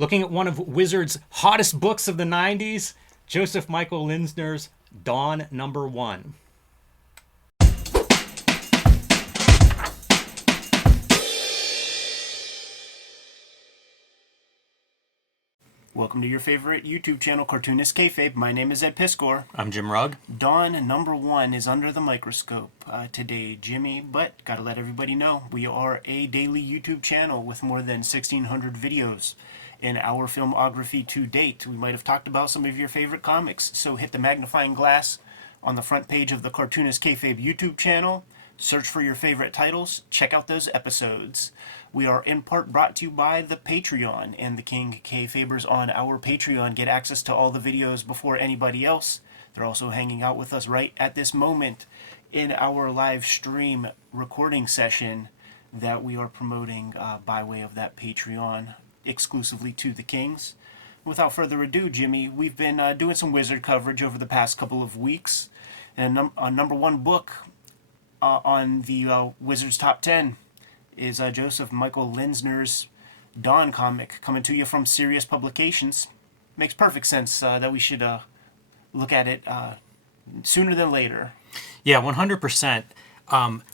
Looking at one of Wizard's hottest books of the 90s, Joseph Michael Linsner's Dawn #1. Welcome to your favorite YouTube channel, Cartoonist Kayfabe. My name is Ed Piskor. I'm Jim Rugg. Dawn #1 is under the microscope today, Jimmy, but gotta let everybody know, we are a daily YouTube channel with more than 1,600 videos in our filmography to date. We might have talked about some of your favorite comics, so hit the magnifying glass on the front page of the Cartoonist Kayfabe YouTube channel. Search for your favorite titles. Check out those episodes. We are in part brought to you by the Patreon, and the King Kayfabers on our Patreon get access to all the videos before anybody else. They're also hanging out with us right at this moment in our live stream recording session that we are promoting by way of that Patreon exclusively to the Kings. Without further ado, Jimmy, we've been doing some Wizard coverage over the past couple of weeks, and a #1 book on the Wizards Top 10 is Joseph Michael Linsner's Dawn comic, coming to you from Sirius Publications. Makes perfect sense that we should look at it sooner than later. Yeah, 100%.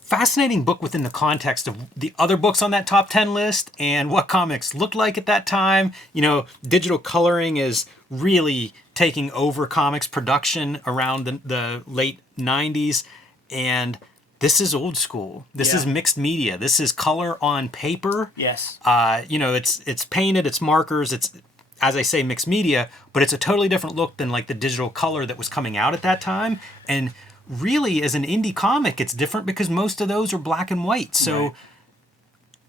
Fascinating book within the context of the other books on that top 10 list and what comics looked like at that time. You know, digital coloring is really taking over comics production around the late 90s, and this is old school. This is mixed media. This is color on paper. Yes. You know, it's painted, it's markers, it's, as I say, mixed media, but it's a totally different look than like the digital color that was coming out at that time. And really, as an indie comic, it's different because most of those are black and white. So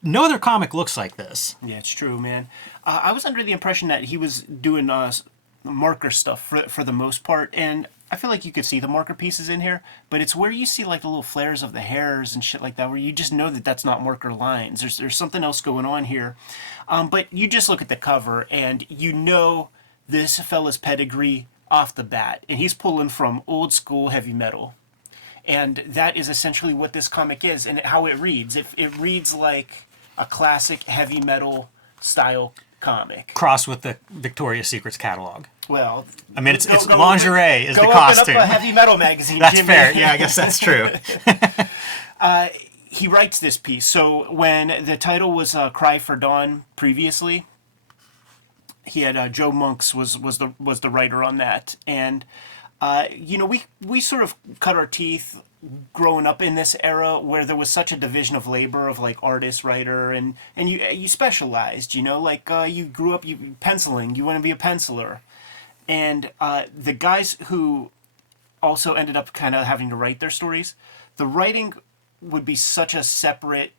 no other comic looks like this. Yeah, it's true, man. I was under the impression that he was doing marker stuff for the most part, and I feel like you could see the marker pieces in here, but it's where you see like the little flares of the hairs and shit like that, where you just know that that's not marker lines. There's something else going on here. But you just look at the cover and you know this fella's pedigree off the bat, and he's pulling from old school heavy metal. And that is essentially what this comic is and how it reads. It reads like a classic heavy metal style comic. Crossed with the Victoria's Secrets catalog. Well, I mean, it's lingerie is the costume. Go open up a heavy metal magazine, That's Jimmy. fair. Yeah, I guess that's true. He writes this piece. So when the title was Cry for Dawn previously, he had Joe Monks was the writer on that. And, you know, we sort of cut our teeth growing up in this era where there was such a division of labor of like artist, writer, and you specialized, you know, like you grew up penciling, you want to be a penciler. And the guys who also ended up kind of having to write their stories, the writing would be such a separate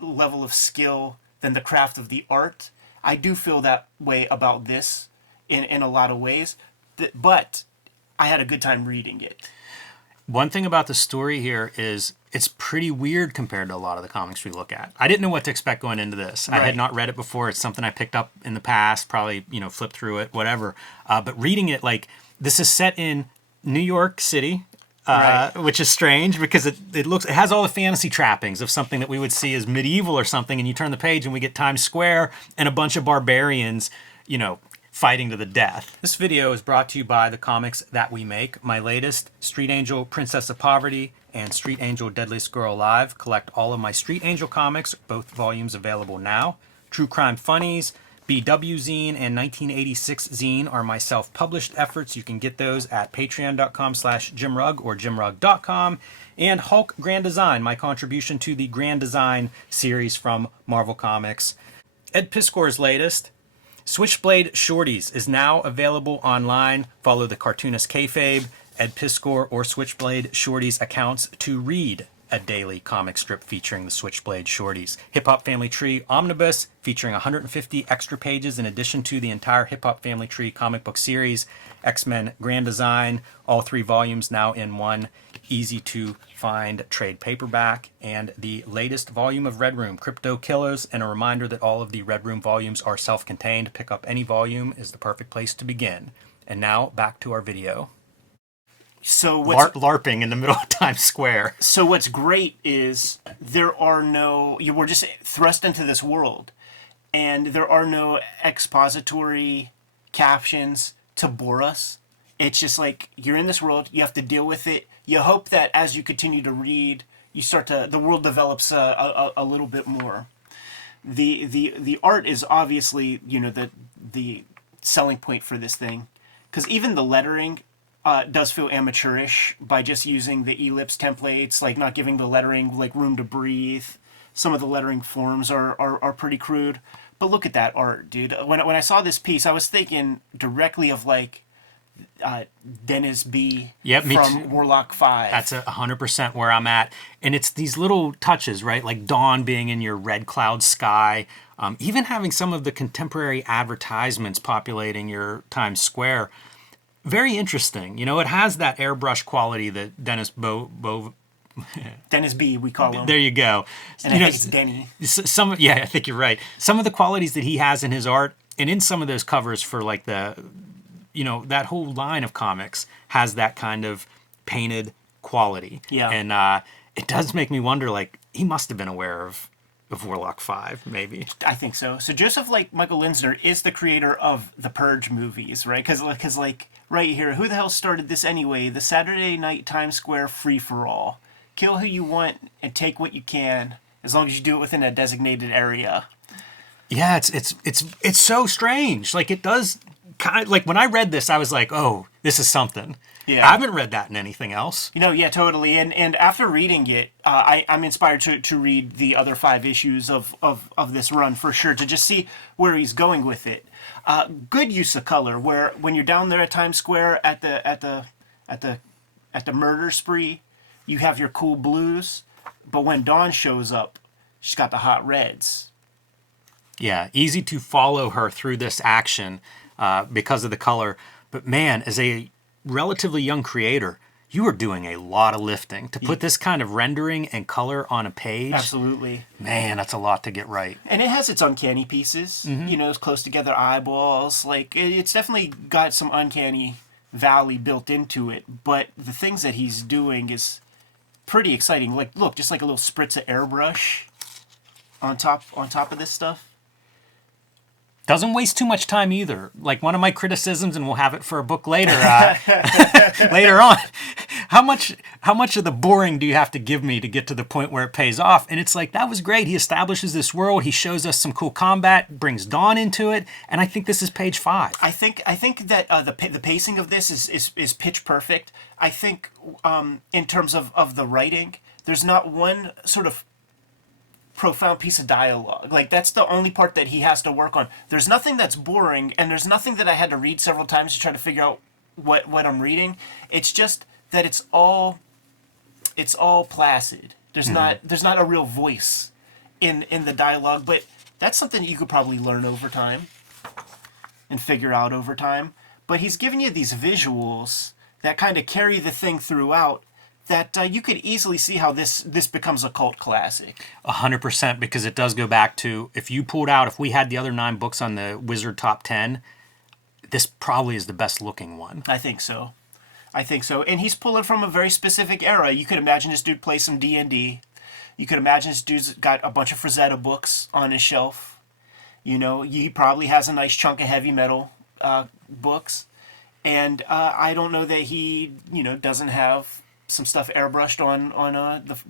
level of skill than the craft of the art. I do feel that way about this in a lot of ways, but I had a good time reading it. One thing about the story here is it's pretty weird compared to a lot of the comics we look at. I didn't know what to expect going into this. Right. I had not read it before. It's something I picked up in the past, probably, you know, flipped through it, whatever. But reading it, like, this is set in New York City, which is strange because it has all the fantasy trappings of something that we would see as medieval or something, and you turn the page and we get Times Square and a bunch of barbarians, you know, fighting to the death. This video is brought to you by the comics that we make. My latest, Street Angel, Princess of Poverty, and Street Angel, Deadliest Girl Alive. Collect all of my Street Angel comics, both volumes available now. True Crime Funnies, BW Zine, and 1986 Zine are my self-published efforts. You can get those at patreon.com/JimRugg or JimRugg.com. And Hulk Grand Design, my contribution to the Grand Design series from Marvel Comics. Ed Piskor's latest, Switchblade Shorties, is now available online. Follow the Cartoonist Kayfabe, Ed Piskor, or Switchblade Shorties accounts to read a daily comic strip featuring the Switchblade Shorties. Hip Hop Family Tree Omnibus, featuring 150 extra pages in addition to the entire Hip Hop Family Tree comic book series. X-Men Grand Design, all 3 volumes now in one easy to find trade paperback. And the latest volume of Red Room, Crypto Killers, and a reminder that all of the Red Room volumes are self-contained. Pick up any volume is the perfect place to begin. And now back to our video. So LARPing in the middle of Times Square. So what's great is we're just thrust into this world, and there are no expository captions to bore us. It's just like, you're in this world, you have to deal with it. You hope that as you continue to read, the world develops a little bit more. The art is obviously, the selling point for this thing, because even the lettering does feel amateurish by just using the ellipse templates, like not giving the lettering like room to breathe. Some of the lettering forms are pretty crude, but look at that art, dude. When I saw this piece, I was thinking directly of like Dennis B. from Warlock 5. That's 100% where I'm at. And it's these little touches, right? Like dawn being in your red cloud sky. Even having some of the contemporary advertisements populating your Times Square. Very interesting. It has that airbrush quality that Dennis Dennis B, we call him. There you go. And I think it's Denny. I think you're right. Some of the qualities that he has in his art and in some of those covers for like the... that whole line of comics has that kind of painted quality. Yeah. And it does make me wonder, like, he must have been aware of Warlock 5, maybe. I think so. So Joseph Michael Linsner is the creator of the Purge movies, right? Because like, right here, who the hell started this anyway? The Saturday night Times Square free-for-all. Kill who you want and take what you can, as long as you do it within a designated area. Yeah, it's so strange. Like, it does... like when I read this, I was like, "Oh, this is something." Yeah, I haven't read that in anything else. Yeah, totally. And after reading it, I'm inspired to read the other 5 issues of this run for sure, to just see where he's going with it. Good use of color, where when you're down there at Times Square at the murder spree, you have your cool blues, but when Dawn shows up, she's got the hot reds. Yeah, easy to follow her through this action. Because of the color. But man, as a relatively young creator, you are doing a lot of lifting. To put this kind of rendering and color on a page. Absolutely. Man, that's a lot to get right. And it has its uncanny pieces. Mm-hmm. Close together eyeballs. Like, it's definitely got some uncanny valley built into it. But the things that he's doing is pretty exciting. Like, look, just like a little spritz of airbrush on top of this stuff. Doesn't waste too much time either. Like one of my criticisms, and we'll have it for a book later, later on. How much of the boring do you have to give me to get to the point where it pays off? And it's like, that was great. He establishes this world. He shows us some cool combat, brings Dawn into it, and I think this is page 5. I think that the pacing of this is pitch perfect. I think in terms of the writing, there's not one sort of profound piece of dialogue. Like, that's the only part that he has to work on. There's nothing that's boring, and there's nothing that I had to read several times to try to figure out what I'm reading. It's just that it's all placid. There's not a real voice in the dialogue, but that's something that you could probably learn over time and figure out over time. But he's giving you these visuals that kind of carry the thing throughout, that you could easily see how this becomes a cult classic. 100%, because it does go back to, if we had the other 9 books on the Wizard Top 10, this probably is the best looking one. I think so. And he's pulling from a very specific era. You could imagine this dude play some D&D. You could imagine this dude's got a bunch of Frazetta books on his shelf. He probably has a nice chunk of heavy metal books. And I don't know that he, doesn't have some stuff airbrushed on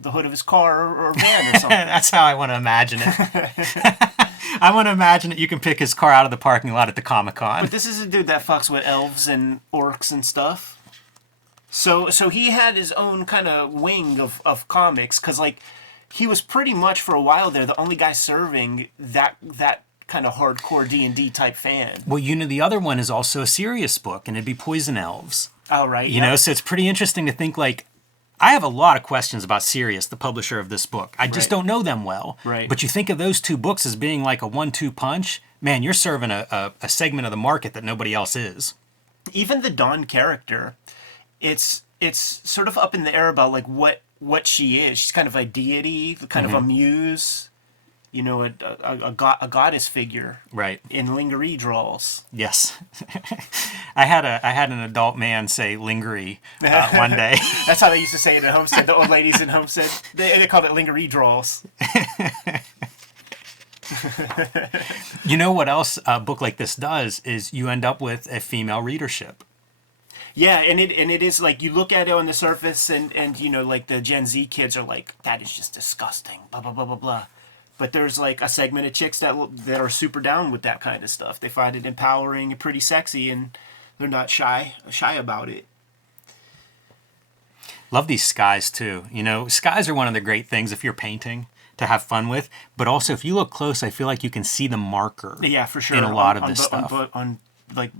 the hood of his car or van or something. That's how I want to imagine it. I want to imagine that you can pick his car out of the parking lot at the Comic-Con. But this is a dude that fucks with elves and orcs and stuff. So he had his own kind of wing of comics, because like he was pretty much for a while there the only guy serving that kind of hardcore D&D type fan. Well, the other one is also a serious book, and it'd be Poison Elves. Oh, right. So it's pretty interesting to think, like, I have a lot of questions about Sirius, the publisher of this book. I just don't know them well. Right. But you think of those 2 books as being like a 1-2 punch, man, you're serving a segment of the market that nobody else is. Even the Dawn character, it's sort of up in the air about like what she is. She's kind of a deity, kind of a muse. A goddess figure, right? In lingerie draws. Yes, I had an adult man say lingerie one day. That's how they used to say it at Homestead. The old ladies in Homestead, they called it lingerie draws. You know what else a book like this does is you end up with a female readership. Yeah, and it is like you look at it on the surface, and you know, like the Gen Z kids are like, that is just disgusting, blah blah blah blah blah. But there's like a segment of chicks that are super down with that kind of stuff. They find it empowering and pretty sexy, and they're not shy about it. Love these skies too. You know, skies are one of the great things if you're painting to have fun with. But also, if you look close, I feel like you can see the marker. Yeah, for sure. In a lot of this stuff. On like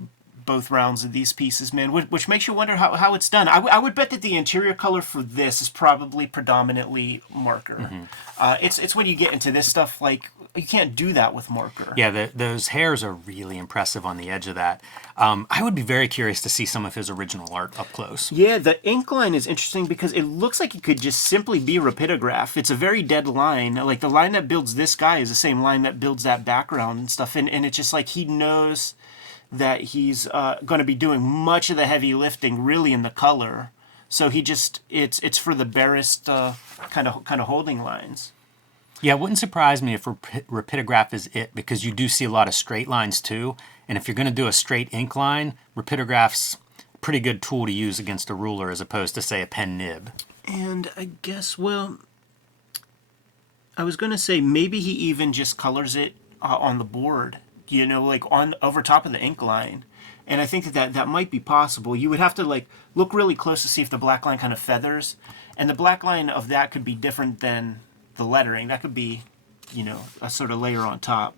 both rounds of these pieces, man, which makes you wonder how it's done. I would bet that the interior color for this is probably predominantly marker. Mm-hmm. It's when you get into this stuff, like, you can't do that with marker. Yeah, those hairs are really impressive on the edge of that. I would be very curious to see some of his original art up close. Yeah, the ink line is interesting because it looks like it could just simply be rapidograph. It's a very dead line. Like, the line that builds this guy is the same line that builds that background and stuff. And it's just like he knows that he's going to be doing much of the heavy lifting really in the color. So he just, it's for the barest kind of holding lines. Yeah, it wouldn't surprise me if rapidograph is it, because you do see a lot of straight lines too. And if you're going to do a straight ink line, rapidograph's a pretty good tool to use against a ruler as opposed to, say, a pen nib. And I guess, well, I was going to say maybe he even just colors it on the board, you know, like on over top of the ink line. And I think that might be possible. You would have to like look really close to see if the black line kind of feathers. And the black line of that could be different than the lettering. That could be, you know, a sort of layer on top.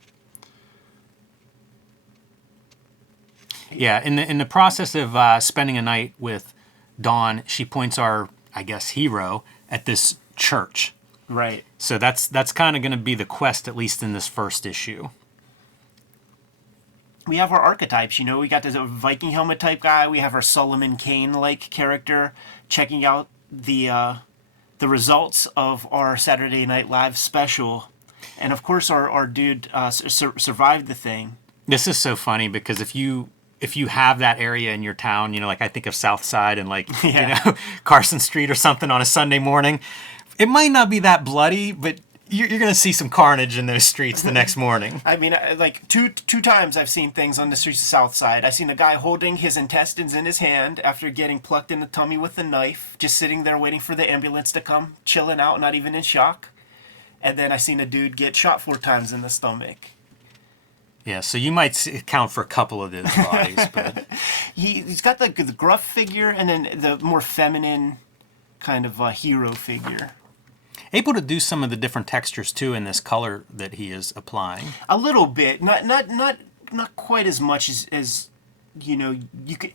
Yeah, in the process of spending a night with Dawn, she points our, I guess, hero at this church. Right. So that's kind of going to be the quest, at least in this first issue. We have our archetypes, you know. We got this Viking helmet type guy. We have our Solomon Kane-like character checking out the results of our Saturday Night Live special. And of course, our dude survived the thing. This is so funny because if you have that area in your town, you know, like I think of South Side and like, yeah. you know, Carson Street or something on a Sunday morning, it might not be that bloody, but you're going to see some carnage in those streets the next morning. I mean, like two times I've seen things on the streets of South Side. I've seen a guy holding his intestines in his hand after getting plucked in the tummy with a knife, just sitting there waiting for the ambulance to come, chilling out, not even in shock. And then I seen a dude get shot 4 times in the stomach. Yeah, so you might account for a couple of those bodies, but he's got the gruff figure and then the more feminine kind of hero figure. Able to do some of the different textures too in this color that he is applying. A little bit, not quite as much as you know. You could.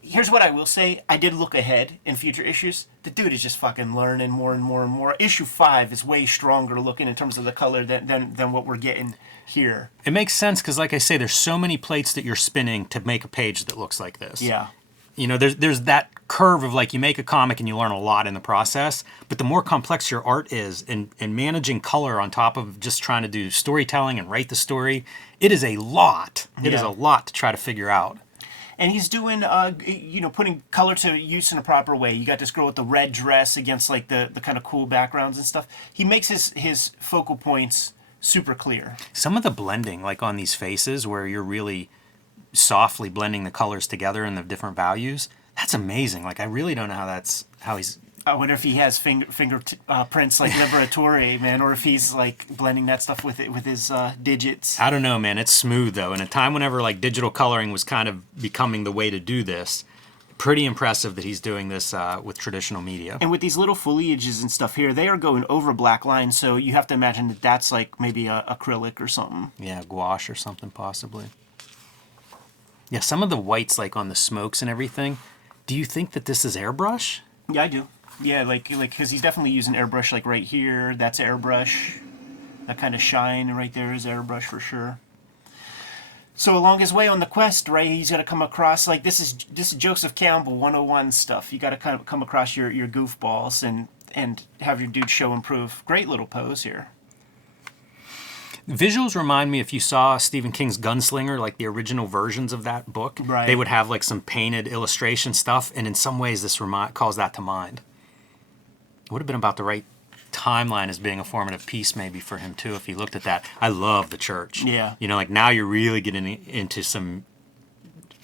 Here's what I will say: I did look ahead in future issues. The dude is just fucking learning more and more and more. Issue 5 is way stronger looking in terms of the color than what we're getting here. It makes sense because, like I say, there's so many plates that you're spinning to make a page that looks like this. Yeah. You know, there's that curve of like you make a comic and you learn a lot in the process, but the more complex your art is and managing color on top of just trying to do storytelling and write the story, it is a lot. It is a lot to try to figure out. And he's doing, you know, putting color to use in a proper way. You got this girl with the red dress against like the kind of cool backgrounds and stuff. He makes his focal points super clear. Some of the blending, like on these faces where you're really softly blending the colors together and the different values, that's amazing. Like, I really don't know how he's... I wonder if he has fingerprints like Liberatore, man, or if he's like blending that stuff with his digits. I don't know, man. It's smooth though. In a time whenever like digital coloring was kind of becoming the way to do this, pretty impressive that he's doing this with traditional media. And with these little foliages and stuff here, they are going over black lines, so you have to imagine that that's like maybe acrylic or something. Yeah, gouache or something possibly. Yeah, some of the whites like on the smokes and everything. Do you think that this is airbrush? Yeah, I do. Yeah, like because he's definitely using airbrush. Like right here, that's airbrush. That kind of shine right there is airbrush for sure. So along his way on the quest, right, he's got to come across like this is Joseph Campbell 101 stuff. You got to kind of come across your goofballs and have your dude show and prove. Great little pose here. Visuals remind me if you saw Stephen King's Gunslinger, like the original versions of that book, right. They would have like some painted illustration stuff, and in some ways this calls that to mind. It would have been about the right timeline as being a formative piece maybe for him too, if he looked at that. I love the church. Yeah. You know, like now you're really getting into some,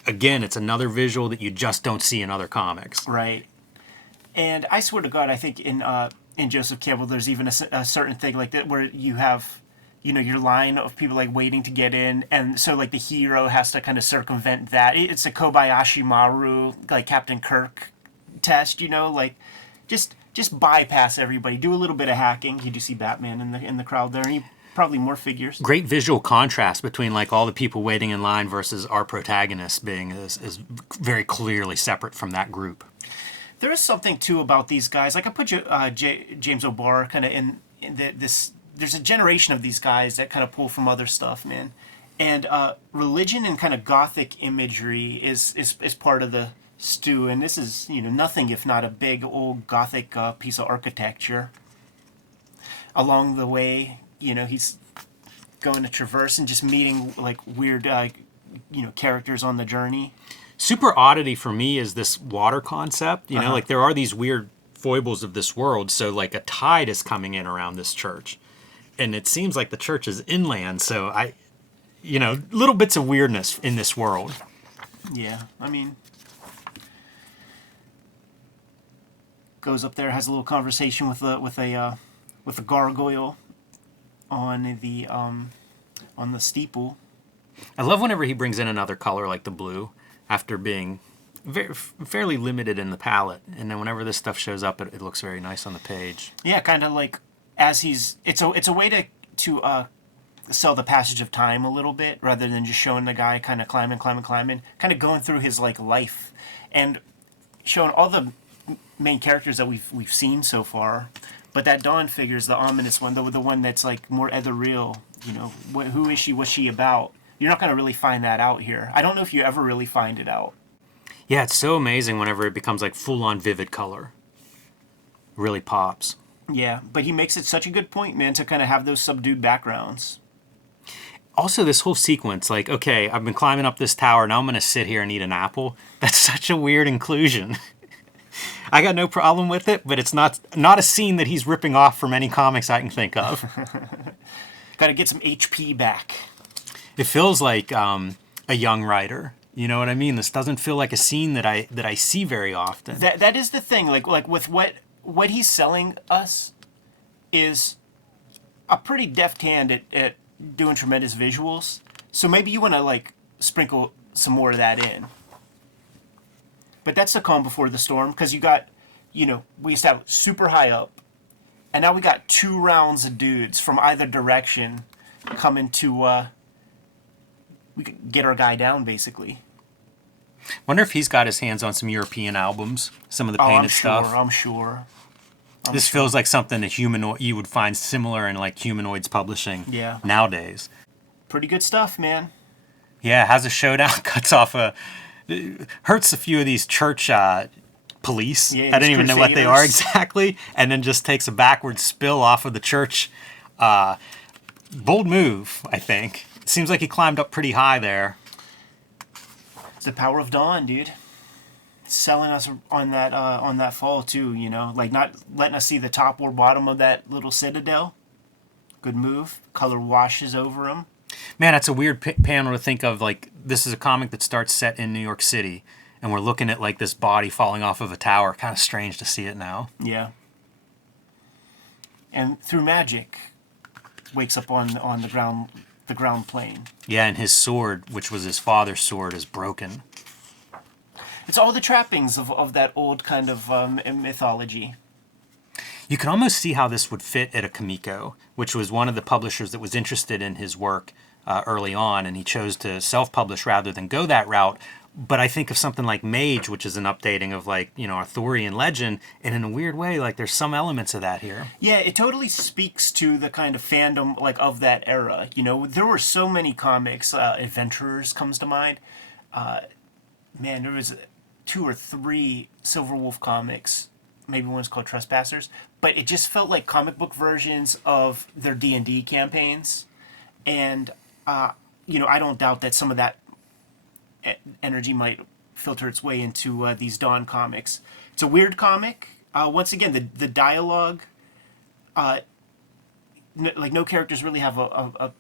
again, it's another visual that you just don't see in other comics. Right. And I swear to God, I think in Joseph Campbell, there's even a certain thing like that where you have, you know, your line of people like waiting to get in, and so like the hero has to kind of circumvent that. It's a Kobayashi Maru, like Captain Kirk test, you know, like just bypass everybody, do a little bit of hacking. You do see Batman in the crowd there, and he probably more figures. Great visual contrast between like all the people waiting in line versus our protagonist being is very clearly separate from that group. There is something too about these guys. Like I put James O'Barr kind of in this. There's a generation of these guys that kind of pull from other stuff, man. And religion and kind of gothic imagery is part of the stew. And this is, you know, nothing if not a big old gothic piece of architecture. Along the way, you know, he's going to traverse and just meeting like weird, you know, characters on the journey. Super oddity for me is this water concept. You know, like there are these weird foibles of this world. So like a tide is coming in around this church. And it seems like the church is inland. So you know, little bits of weirdness in this world. Yeah, I mean, goes up there, has a little conversation with a gargoyle on the steeple. I love whenever he brings in another color like the blue after being fairly limited in the palette, and then whenever this stuff shows up, it looks very nice on the page. Yeah, kind of like as he's it's a way to sell the passage of time a little bit rather than just showing the guy kind of climbing, kind of going through his like life and showing all the main characters that we've seen so far. But that Dawn figure is the ominous one, the one that's like more ethereal. You know, who is she? What's she about? You're not going to really find that out here. I don't know if you ever really find it out. Yeah, it's so amazing whenever it becomes like full-on vivid color. Really pops. Yeah, but he makes it such a good point, man, to kind of have those subdued backgrounds. Also, this whole sequence, like, okay, I've been climbing up this tower, now I'm going to sit here and eat an apple. That's such a weird inclusion. I got no problem with it, but it's not a scene that he's ripping off from any comics I can think of. Got to get some HP back. It feels like a young writer. You know what I mean? This doesn't feel like a scene that I see very often. That is the thing. Like with what he's selling us is a pretty deft hand at doing tremendous visuals. So maybe you want to like sprinkle some more of that in. But that's the calm before the storm, because you got, you know, we established super high up, and now we got 2 rounds of dudes from either direction coming to we could get our guy down, basically. Wonder if he's got his hands on some European albums, some of the painted stuff. I'm sure. This feels like something that you would find similar in like Humanoids publishing nowadays. Pretty good stuff, man. Yeah, has a showdown, cuts off hurts a few of these church police. Yeah, I don't even know what they are exactly, and then just takes a backward spill off of the church. Bold move, I think. Seems like he climbed up pretty high there. It's the power of Dawn, dude. Selling us on that fall too, you know, like not letting us see the top or bottom of that little citadel. Good move. Color washes over him. Man, that's a weird panel to think of. Like, this is a comic that starts set in New York City, and we're looking at like this body falling off of a tower. Kind of strange to see it now. Yeah. And through magic, wakes up on the ground plane. Yeah, and his sword, which was his father's sword, is broken. It's all the trappings of that old kind of mythology. You can almost see how this would fit at a Comico, which was one of the publishers that was interested in his work early on, and he chose to self-publish rather than go that route. But I think of something like Mage, which is an updating of like, you know, Arthurian legend, and in a weird way, like there's some elements of that here. Yeah, it totally speaks to the kind of fandom like of that era. You know, there were so many comics. Adventurers comes to mind. Man, there was 2 or 3 Silver Wolf comics. Maybe one's called Trespassers, but it just felt like comic book versions of their D&D campaigns, and you know, I don't doubt that some of that energy might filter its way into these Dawn comics. It's a weird comic. Once again, the dialogue like no characters really have a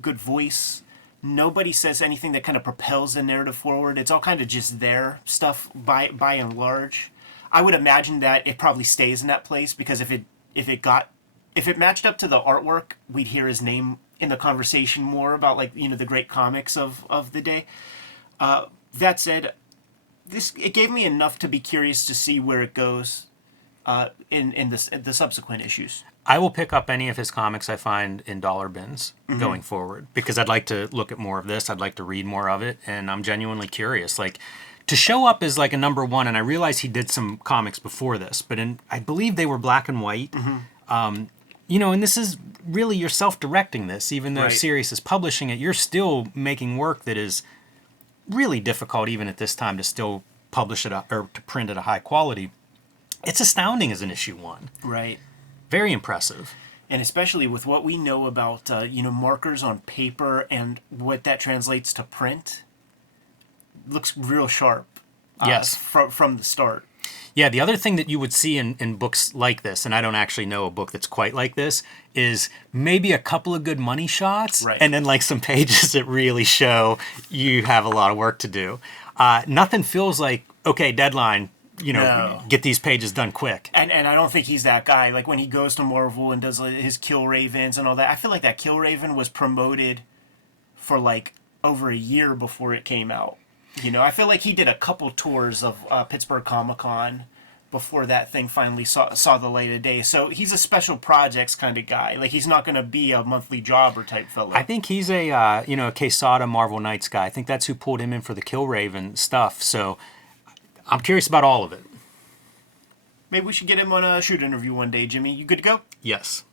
good voice. Nobody says anything that kind of propels the narrative forward. It's all kind of just their stuff by and large. I would imagine that it probably stays in that place because if it matched up to the artwork, we'd hear his name in the conversation more about, like, the great comics of the day. That said, it gave me enough to be curious to see where it goes in the subsequent issues. I will pick up any of his comics I find in dollar bins going forward because I'd like to look at more of this. I'd like to read more of it, and I'm genuinely curious. Like, to show up as like a number one, and I realize he did some comics before this, but I believe they were black and white. And this is really, you're self-directing this, even though Sirius is publishing it. You're still making work that is really difficult, even at this time, to still publish it or to print at a high quality. It's astounding as an issue one. Right. Very impressive. And especially with what we know about, markers on paper and what that translates to print, looks real sharp. Yes. From the start. Yeah, the other thing that you would see in books like this, and I don't actually know a book that's quite like this, is maybe a couple of good money shots, and then like some pages that really show you have a lot of work to do. Nothing feels like, okay, deadline, get these pages done quick. And I don't think he's that guy. Like when he goes to Marvel and does his Kill Ravens and all that, I feel like that Kill Raven was promoted for like over a year before it came out. I feel like he did a couple tours of Pittsburgh Comic-Con before that thing finally saw the light of day. So he's a special projects kind of guy. Like, he's not going to be a monthly jobber type fellow. I think he's a Quesada Marvel Knights guy. I think that's who pulled him in for the Kill Raven stuff. So I'm curious about all of it. Maybe we should get him on a shoot interview one day, Jimmy. You good to go? Yes.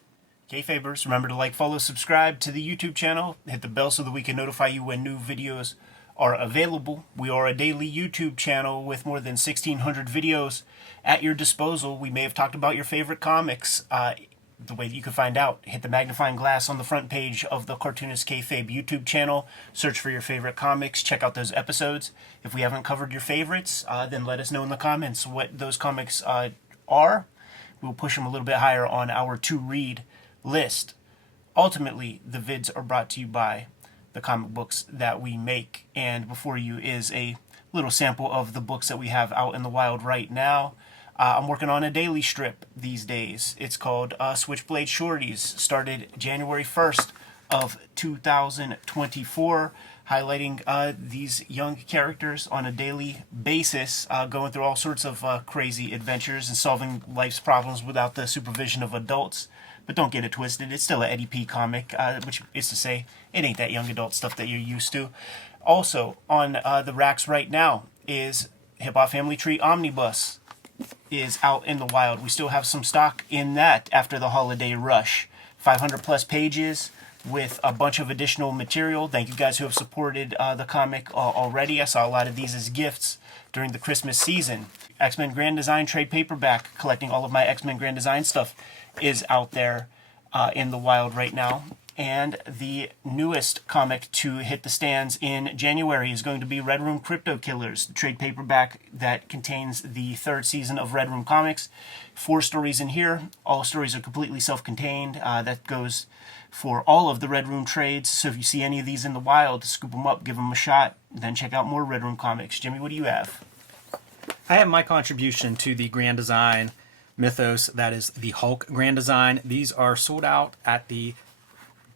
Kayfabers, remember to like, follow, subscribe to the YouTube channel. Hit the bell so that we can notify you when new videos are available. We are a daily YouTube channel with more than 1,600 videos at your disposal. We may have talked about your favorite comics. The way that you can find out, hit the magnifying glass on the front page of the Cartoonist Kayfabe YouTube channel. Search for your favorite comics. Check out those episodes. If we haven't covered your favorites, then let us know in the comments what those comics are. We'll push them a little bit higher on our to-read list. Ultimately, the vids are brought to you by the comic books that we make, and before you is a little sample of the books that we have out in the wild right now. I'm working on a daily strip these days. It's called Switchblade Shorties. Started January 1st of 2024, highlighting these young characters on a daily basis, going through all sorts of crazy adventures and solving life's problems without the supervision of adults. But don't get it twisted. It's still an Eddie P comic, which is to say, it ain't that young adult stuff that you're used to. Also, on the racks right now is Hip Hop Family Tree Omnibus is out in the wild. We still have some stock in that after the holiday rush. 500 plus pages with a bunch of additional material. Thank you guys who have supported the comic already. I saw a lot of these as gifts during the Christmas season. X-Men Grand Design trade paperback, collecting all of my X-Men Grand Design stuff, is out there in the wild right now. And the newest comic to hit the stands in January is going to be Red Room Crypto Killers, the trade paperback that contains the third season of Red Room Comics. 4 stories in here. All stories are completely self-contained. That goes for all of the Red Room trades. So if you see any of these in the wild, scoop them up, give them a shot, then check out more Red Room Comics. Jimmy, what do you have? I have my contribution to the Grand Design mythos. That is the Hulk Grand Design. These are sold out at the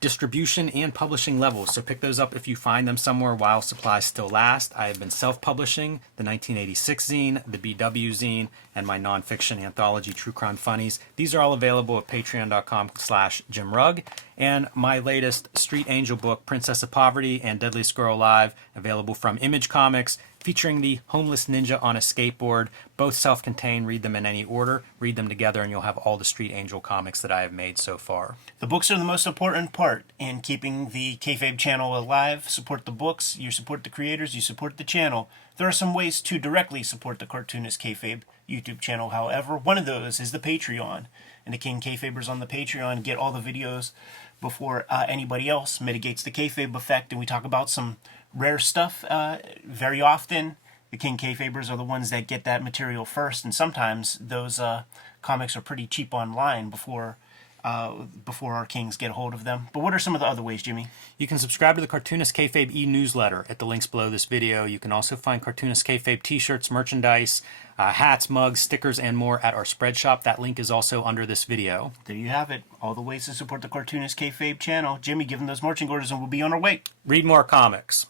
distribution and publishing levels, so pick those up if you find them somewhere while supplies still last. I have been self-publishing the 1986 zine, the BW zine, and my nonfiction anthology, True Crime Funnies. These are all available at patreon.com/JimRugg. And my latest Street Angel book, Princess of Poverty and Deadliest Girl Alive, available from Image Comics, featuring the homeless ninja on a skateboard. Both self-contained. Read them in any order. Read them together and you'll have all the Street Angel comics that I have made so far. The books are the most important part in keeping the Kayfabe channel alive. Support the books, you support the creators, you support the channel. There are some ways to directly support the Cartoonist Kayfabe YouTube channel, however. One of those is the Patreon. And the King Kayfabers on the Patreon get all the videos before anybody else. Mitigates the Kayfabe effect, and we talk about some rare stuff very often. The King Kayfabers are the ones that get that material first, and sometimes those comics are pretty cheap online before before our kings get a hold of them. But what are some of the other ways, Jimmy? You can subscribe to the Cartoonist Kayfabe e-newsletter at the links below this video. You can also find Cartoonist Kayfabe t-shirts, merchandise, hats, mugs, stickers, and more at our spread shop. That link is also under this video. There you have it. All the ways to support the Cartoonist Kayfabe channel. Jimmy, give them those marching orders and we'll be on our way. Read more comics.